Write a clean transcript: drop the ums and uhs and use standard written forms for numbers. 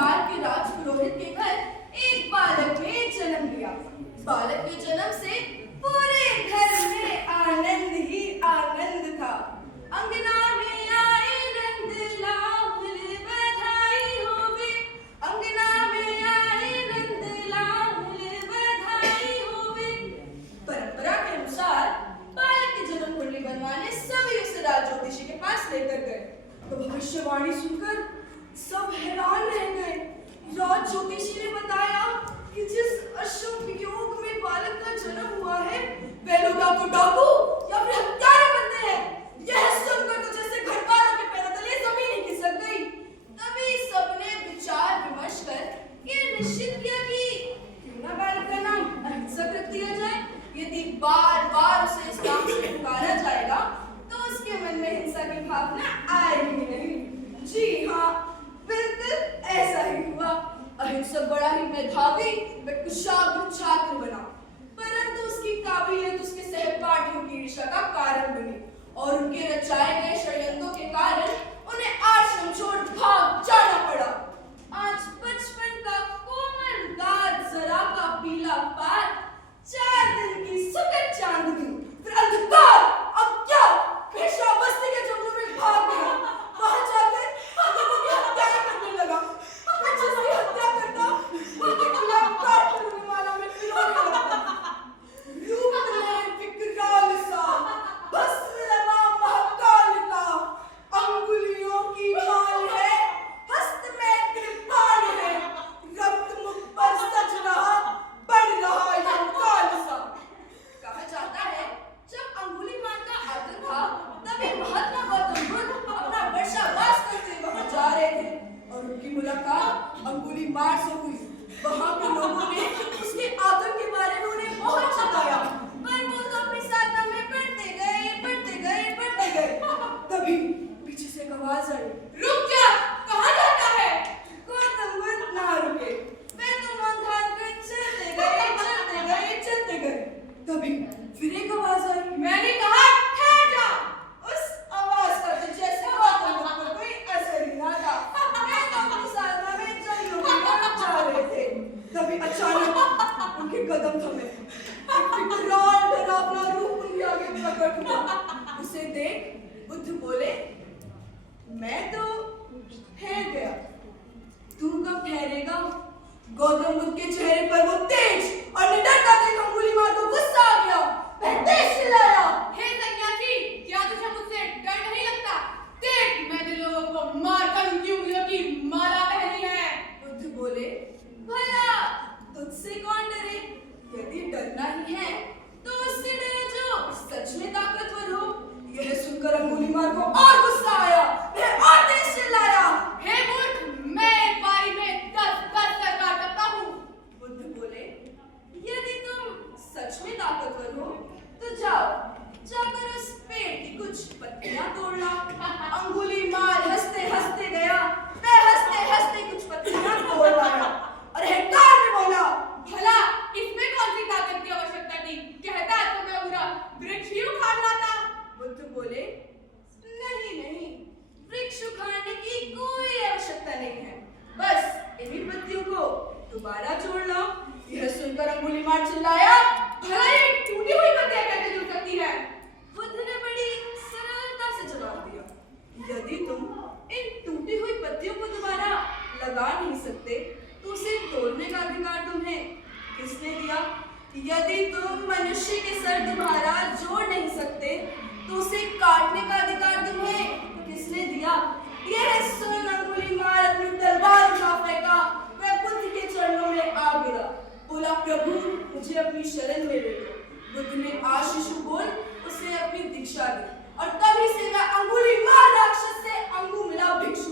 दरबार के राजपुरोहित के घर एक बालक ने जन्म लिया। बालक के जन्म से पूरे घर में आनंद ही आनंद था। अंगना में आए नंद लाहुल बधाई होवे, अंगना में आए नंद लाहुल बधाई होवे। परंपरा के अनुसार बालक की जन्म कुंडली बनवाने सभी उसे राज ज्योतिषी के पास लेकर गए, तो भविष्यवाणी सुनकर सब हैरान रह गए। राज ज्योतिषी ने बताया कि जिस अशुभ योग में बालक का जन्म हुआ है, वे लोग आपको डाकू या फिर हत्यारे बनते हैं। यह सुनकर तो जैसे घर वालों के पैरों तले जमीन ही खिसक गई। तभी सबने विचार विमर्श कर ये निश्चित किया कि क्यों ना बालक का नाम अहिंसक रख दिया जाए। यदि बार बार उसे इस नाम से पुकारा जाएगा तो उसके मन में हिंसा की भावना आएगी नहीं। जी हाँ, बिल्कुल ऐसा ही हुआ। अहिंसक बड़ा ही मेधावी व कुशाग्र छात्र बना, परंतु उसकी काबिलियत उसके सहपाठियों की ईर्ष्या का कारण बनी और उनके रचाए गए षड्यंत्रों के कारण उन्हें आश्रम छोड़ भाग जाना पड़ा। आज बचपन का कोमल गाल, जरा का पीला पार, 4 दिन की सुखद चांदनी, फिर अंधकार, अब क्या पेशा बस्ती के जंगलों में भाग गया। वहां जाकर लोगों की हत्या करने लगा। मैं जिसकी हत्या करता उनके गुलाब काट कर उन्हें माला में पिरोने लगता। रूप में विकराल सा, भस्म लगा महाकाल का, अंगुलियों की माल है, हस्त में कृपाण है, रक्त मुख पर सज रहा, बढ़ रहा यह काल सा। कहा जाता है जब अंगुलीमाल का आदर था तभी महात्मा गौतम बुद्ध अपना वर्षावास करते वहां जा रहे थे और उनकी मुलाकात अंगुलीमाल से हुई। वहां के लोगों ने उसके आदर के बारे में उन्हें बहुत सताया, पर वो तो अपनी साधना में बढ़ते गए। तभी पीछे से एक आवाज आई, रुक जा, कहां जाता है? गौतम बुद्ध ना रुके, वे तो मन धार कर चलते गए। तभी फिर एक आवाज आई, मैंने कहा ठहर जा। उस आवाज का तो जैसे गौतम बुद्ध पर कोई असर ही ना था। वे तो अपनी साधना में जंगलों की तरफ जा रहे थे। तभी अचानक उनके कदम थमे, एक विकराल डरावना रूप उनके आगे प्रकट हुआ। उसे देख बुद्ध बोले, मैं तो ठहर गया, तू कब ठहरेगा? गौतम बुद्ध के चेहरे पर वो तेज और निडरता देख अंगुलीमाल को गुस्सा आ गया। वह तेज चिल्लाया, हे सन्यासी, क्या तुझे मुझसे डर नहीं लगता? देख, मैंने लोगों को मारकर उनकी उंगलियों की माला पहनी है। बुद्ध बोले, भला तुझसे कौन डरे? यदि डरना ही है तो उससे डरे जो सच में ताकतवर हो। यह सुनकर अंगुलीमाल को और गुस्सा आया, वह और तेज चिल्लाया, हे मूर्ख, मैं एक बारी में 10 सर काट सकता हूँ। बुद्ध बोले, यदि तुम सच में ताकतवर हो तो जाकर उस पेड़ की कुछ पत्तियां तोड़ लाओ। अंगुलीमाल हंसते हंसते गया, वह हंसते हंसते कुछ पत्तियां तोड़ लाया और अहंकार में बोला, भला इसमें कौन सी ताकत की आवश्यकता थी? कहता तो मैं पूरा वृक्ष ही उखाड़ लाता। बुद्ध बोले, नहीं, वृक्ष उखाड़ने की कोई आवश्यकता नहीं है, बस इन्हीं पत्तियों को दोबारा जोड़ लाओ। यह सुनकर अंगुलीमाल चिल्लाया, भला ये टूटी हुई पत्तियां कैसे जुड़ सकती है? बुद्ध ने बड़ी सरलता से जवाब दिया, यदि तुम इन टूटी हुई पत्तियों को दोबारा लगा नहीं सकते तो उसे तोड़ने का अधिकार तुम्हें किसने दिया? यदि तुम मनुष्य के सर दोबारा जोड़ नहीं सकते तो उसे काटने का अधिकार तुम्हें किसने दिया? यह सुन अंगुलीमाल अपनी तलवार उठा फेंका, वह बुद्ध के चरणों में आ गिरा, बोला, प्रभु मुझे अपनी शरण में ले लो। बुद्ध ने आशीष बोल उसे अपनी दीक्षा दी और तभी से वह अंगुलीमाल राक्षस से अंगू मिला भिक्षु